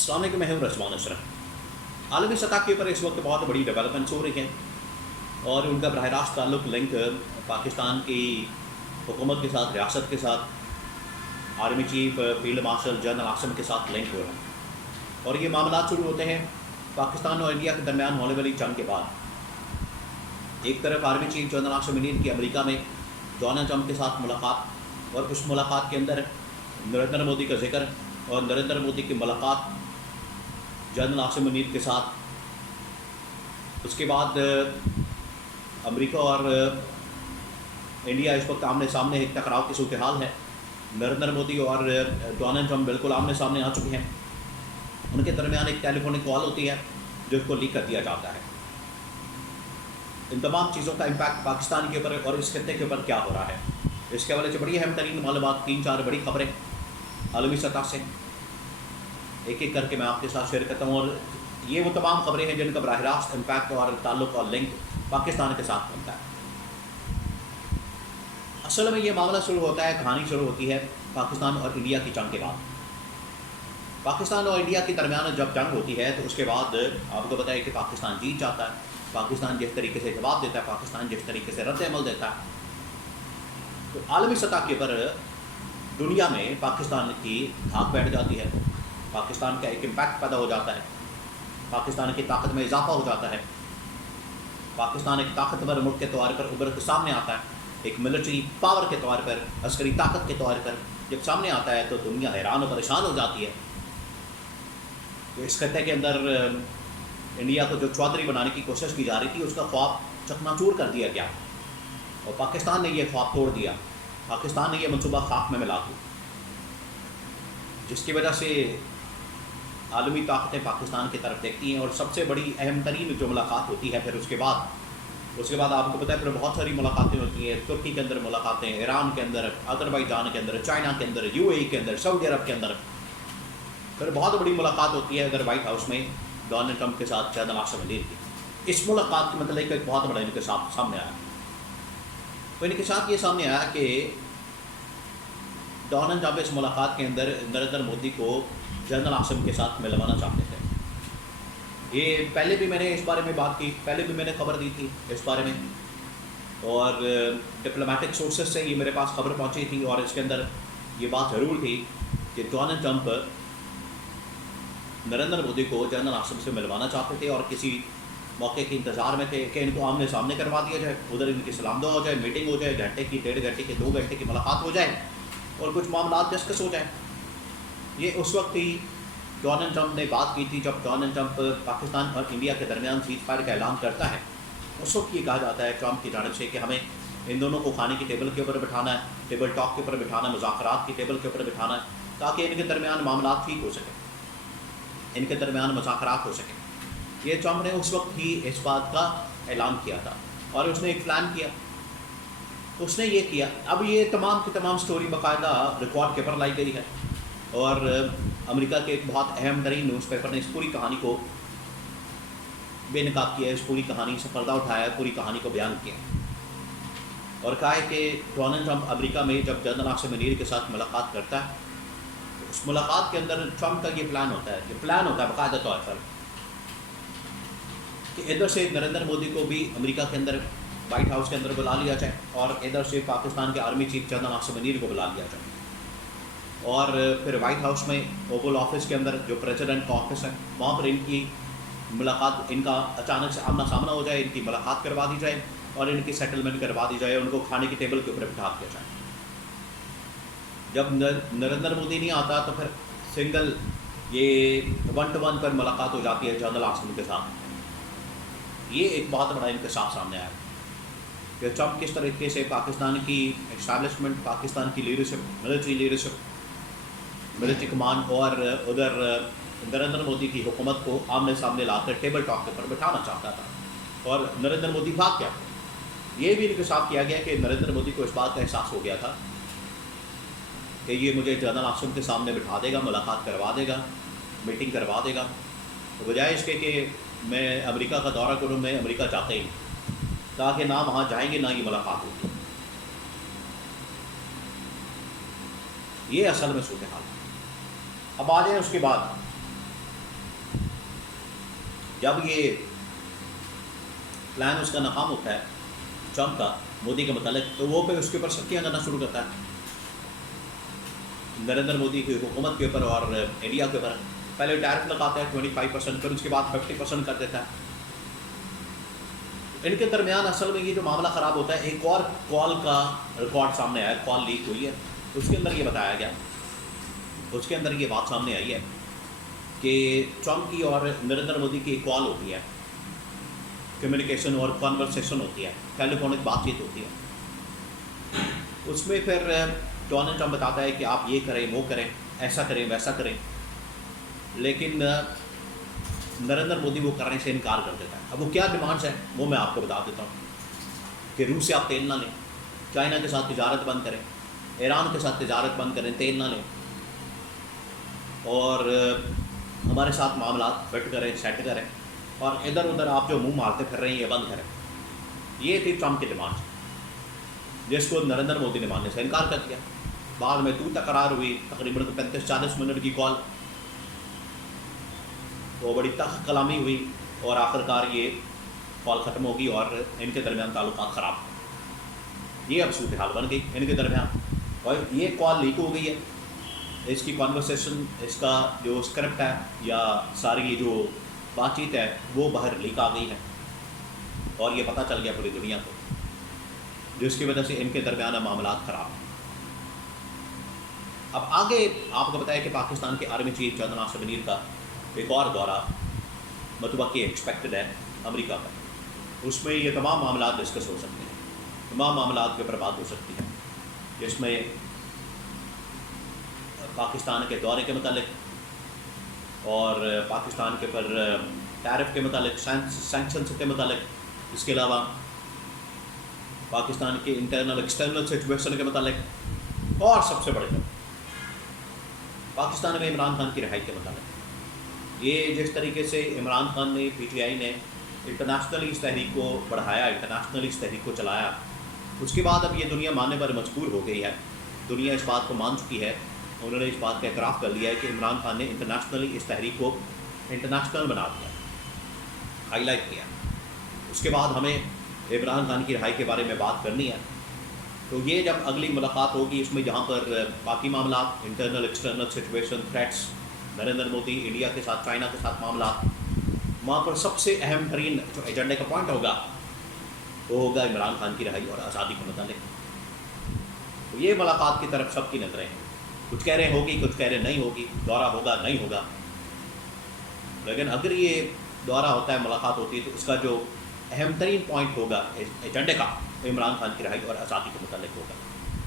अस्सलाम वालेकुम, मैं हूं रजवान अशरफ। आलमी सतह के ऊपर इस वक्त बहुत बड़ी डेवलपमेंट्स हो रही हैं और उनका बरह रास्त ताल्लुक लिंक पाकिस्तान की हुकूमत के साथ, रियासत के साथ, army chief field marshal general Asim के साथ लिंक हो रहा है। और ये मामला शुरू होते हैं पाकिस्तान और इंडिया के दरमियान होने वाली जंग के बाद। एक तरफ आर्मी चीफ जनरल आसम की अमेरिका में डोनाल्ड ट्रंप के साथ मुलाकात, और उस मुलाकात के अंदर नरेंद्र मोदी का जिक्र और नरेंद्र मोदी की मुलाकात जनरल आसिम मुनीर के साथ। उसके बाद अमेरिका और इंडिया इस वक्त आमने सामने एक टकराव की सूरत हाल है। नरेंद्र मोदी और डोनाल्ड ट्रंप बिल्कुल आमने सामने आ चुके हैं। उनके दरमियान एक टेलीफोनिक कॉल होती है जिसको लीक कर दिया जाता है। इन तमाम चीज़ों का इम्पैक्ट पाकिस्तान के ऊपर और इस खत्ते के ऊपर क्या हो रहा है, इसके हवाले से बड़ी अहम तरीन मालूमात, 3-4 बड़ी खबरें आलमी सतह से एक एक करके मैं आपके साथ शेयर करता हूँ। और ये वो तमाम खबरें हैं जिनका बराह रास्त इम्पैक्ट और ताल्लुक़ और लिंक पाकिस्तान के साथ बनता है। असल में ये मामला शुरू होता है, कहानी शुरू होती है पाकिस्तान और इंडिया की जंग के बाद। पाकिस्तान और इंडिया के दरमियान जब जंग होती है तो उसके बाद आपको बताया कि पाकिस्तान जीत जाता है। पाकिस्तान जिस तरीके से जवाब देता है, पाकिस्तान जिस तरीके से रद्द अमल देता है, तो आलमी सतह के ऊपर दुनिया में पाकिस्तान की धाक बैठ जाती है। पाकिस्तान का एक इम्पैक्ट पैदा हो जाता है, पाकिस्तान की ताकत में इजाफा हो जाता है। पाकिस्तान एक ताकतवर मुल्क के तौर पर उभर के सामने आता है, एक मिलिट्री पावर के तौर पर, अस्करी ताकत के तौर पर जब सामने आता है तो दुनिया हैरान और परेशान हो जाती है। तो इस खत्ते के अंदर इंडिया को जो चौधरी बनाने की कोशिश की जा रही थी, उसका ख्वाब चकनाचूर कर दिया गया और पाकिस्तान ने यह ख्वाब तोड़ दिया। पाकिस्तान ने यह मनसूबा खाक में मिला दिया, जिसकी वजह से आलमी ताकतें पाकिस्तान की तरफ देखती हैं। और सबसे बड़ी अहम तरीन जो मुलाकात होती है फिर उसके बाद आपको पता है फिर बहुत सारी मुलाकातें होती हैं। तुर्की के अंदर मुलाकातें, ईरान के अंदर, अज़रबैजान के अंदर, चाइना के अंदर, UAE के अंदर, सऊदी अरब के अंदर फिर बहुत बड़ी मुलाकात होती है इधर वाइट हाउस में डोनाल्ड ट्रंप के साथ जनरल आसिम मुनीर की। इस मुलाकात के मतलब एक बहुत बड़ा इनके सामने आया। तो इनके साथ ये सामने आया कि डोनाल्ड ट्रंप इस मुलाकात के अंदर नरेंद्र मोदी को जनरल आसिम के साथ मिलवाना चाहते थे। ये पहले भी मैंने इस बारे में बात की, पहले भी मैंने खबर दी थी इस बारे में, और डिप्लोमेटिक सोर्सेज से ये मेरे पास खबर पहुंची थी। और इसके अंदर ये बात ज़रूर थी कि डोनाल्ड ट्रंप नरेंद्र मोदी को जनरल आसिम से मिलवाना चाहते थे और किसी मौके के इंतज़ार में थे कि इनको आमने सामने करवा दिया जाए, उधर इनकी सलाम दुआ हो जाए, मीटिंग हो जाए, घंटे की, 1.5 घंटे की, 2 घंटे की मुलाकात हो जाए और कुछ मामला डिस्कस हो जाए। ये उस वक्त ही डोनाल्ड ट्रंप ने बात की थी जब डोनाल्ड ट्रंप पाकिस्तान और इंडिया के दरमियान सीज़ फायर का ऐलान करता है। उस वक्त ये कहा जाता है ट्रंप की जानिब से कि हमें इन दोनों को खाने की टेबल के ऊपर बिठाना है, टेबल टॉक के ऊपर बिठाना है, मुज़ाकरात की टेबल के ऊपर बिठाना है, ताकि इनके दरमियान मामला ठीक हो सके, इनके दरमियान मुज़ाकरात हो सके। ये ट्रंप ने उस वक्त ही इस बात का ऐलान किया था और उसने एक प्लान किया, उसने ये किया। अब ये तमाम की तमाम स्टोरी बाकायदा रिकॉर्ड पेपर लाई गई है और अमेरिका के एक बहुत अहम तरीन न्यूज़पेपर ने इस पूरी कहानी को बेनकाब किया, इस पूरी कहानी से पर्दा उठाया, पूरी कहानी को बयान किया और कहा है कि डोनाल्ड ट्रंप अमेरिका में जब जनरल आसिम मुनीर के साथ मुलाकात करता है, उस मुलाकात के अंदर ट्रंप का ये प्लान होता है, बाकायदा तौर पर कि इधर से नरेंद्र मोदी को भी अमेरिका के अंदर वाइट हाउस के अंदर बुला लिया जाए और इधर से पाकिस्तान के army chief general Asim Munir को बुला लिया जाए और फिर वाइट हाउस में ओवल ऑफिस के अंदर जो प्रेसिडेंट का ऑफिस है वहाँ पर इनकी मुलाकात, इनका अचानक से आमना सामना हो जाए, इनकी मुलाकात करवा दी जाए और इनकी सेटलमेंट करवा दी जाए, उनको खाने की टेबल के ऊपर बिठा दिया जाए। जब नरेंद्र मोदी नहीं आता तो फिर सिंगल ये 1-to-1 पर मुलाकात हो जाती है जनरल आसिम के साथ। ये एक बहुत बड़ा इंकशाफ सामने आया कि ट्रंप किस तरीके से पाकिस्तान की एस्टैब्लिशमेंट, पाकिस्तान की लीडरशिप, मिलिट्री कमान और उधर नरेंद्र मोदी की हुकूमत को आमने सामने लाकर टेबल टॉक के ऊपर बिठाना चाहता था और नरेंद्र मोदी भाग गया। ये भी इंकशाफ किया गया कि नरेंद्र मोदी को इस बात का एहसास हो गया था कि ये मुझे जनरल आसिम के सामने बिठा देगा, मुलाकात करवा देगा, मीटिंग करवा देगा, तो बजाय इसके कि मैं अमेरिका का दौरा करूँ, मैं अमेरिका जाता ही नहीं, ताकि ना वहाँ जाएंगे ना ये मुलाकात होगी। ये असल में सूरत हाल। अब आ जाए उसके बाद जब ये प्लान उसका नाकाम होता है ट्रंप का मोदी के मतलब, तो वो फिर उसके ऊपर शक्तियाँ करना शुरू करता है नरेंद्र मोदी की हुकूमत के ऊपर और इंडिया के ऊपर। पहले टैरिफ लगाता है 25%, फिर उसके बाद 50% कर देता है। इनके दरमियान असल में ये जो मामला ख़राब होता है, एक और कॉल का रिकॉर्ड सामने आया, कॉल लीक हुई है, उसके अंदर ये बताया गया, उसके अंदर ये बात सामने आई है कि ट्रंप की और नरेंद्र मोदी की एक कॉल होती है, कम्युनिकेशन और कॉन्वर्सेशन होती है, टेलीफोनिक बातचीत होती है। उसमें फिर डोनाल्ड ट्रंप बताता है कि आप ये करें, वो करें, ऐसा करें, वैसा करें, लेकिन नरेंद्र मोदी वो करने से इनकार कर देता है। अब वो क्या डिमांड्स हैं वो मैं आपको बता देता हूँ कि रूस से आप तेल ना लें, चाइना के साथ तिजारत बंद करें, ईरान के साथ तिजारत बंद करें, तेल ना लें, और हमारे साथ मामला फिट करें, सेट करें, और इधर उधर आप जो मुंह मारते फिर रहे हैं ये बंद करें। ये थी ट्रंप की डिमांड, जिसको नरेंद्र मोदी ने मानने से इनकार कर दिया। बाद में तू तकरार हुई, तकरीबन 35-40 मिनट की कॉल, वो बड़ी तख्त कलामी हुई और आखिरकार ये कॉल ख़त्म होगी और इनके दरमियान ताल्लुकात ख़राब। ये अब सूरत हाल बन गई इनके दरमियान, और ये कॉल लीक हो गई है, इसकी कॉन्वर्सेशन, इसका जो स्क्रिप्ट है या सारी जो बातचीत है वो बाहर लीक आ गई है और ये पता चल गया पूरी दुनिया को, जिसकी वजह से इनके दरमियान मामला ख़राब। अब आगे आपको बताया कि पाकिस्तान के army chief general Nasir Munir का एक और दौरा मतबकी एक्सपेक्टेड है अमेरिका का, उसमें ये तमाम मामला डिस्कस हो सकते हैं, तमाम मामला के ऊपर बात हो सकती है, जिसमें पाकिस्तान के दौरे के मतलब और पाकिस्तान के ऊपर टैरिफ के मतलब, सैंक्शंस के मतलब, इसके अलावा पाकिस्तान के इंटरनल एक्सटर्नल सिचुएशन के मतलब, और सबसे बड़े पाकिस्तान में इमरान खान की रिहाई के मतलब। ये जिस तरीके से इमरान खान ने, पीटीआई ने इंटरनेशनली इस तहरीक को बढ़ाया, इंटरनेशनली इस तहरीक को चलाया, उसके बाद अब ये दुनिया मानने पर मजबूर हो गई है, दुनिया इस बात को मान चुकी है, उन्होंने इस बात का एतराफ़ कर लिया है कि इमरान खान ने इंटरनेशनली इस तहरीक को इंटरनेशनल बना दिया, हाईलाइट किया। उसके बाद हमें इमरान खान की रिहाई के बारे में बात करनी है, तो ये जब अगली मुलाकात होगी इसमें जहाँ पर बाकी मामला, internal external situation, threats, Narendra Modi India के साथ, चाइना के साथ मामला, वहाँ पर सबसे अहम तरीन जो एजेंडे का पॉइंट होगा वो होगा इमरान खान की रिहाई और आज़ादी के मुतालिक। तो ये मुलाकात की तरफ सबकी नजरें हैं, कुछ कह रहे होगी, कुछ कह रहे नहीं होगी, दौरा होगा नहीं होगा, लेकिन अगर ये दौरा होता है, मुलाकात होती है, तो उसका जो अहम तरीन पॉइंट होगा एजेंडे का, इमरान खान की रिहाई और आज़ादी के मुतालिक होगा।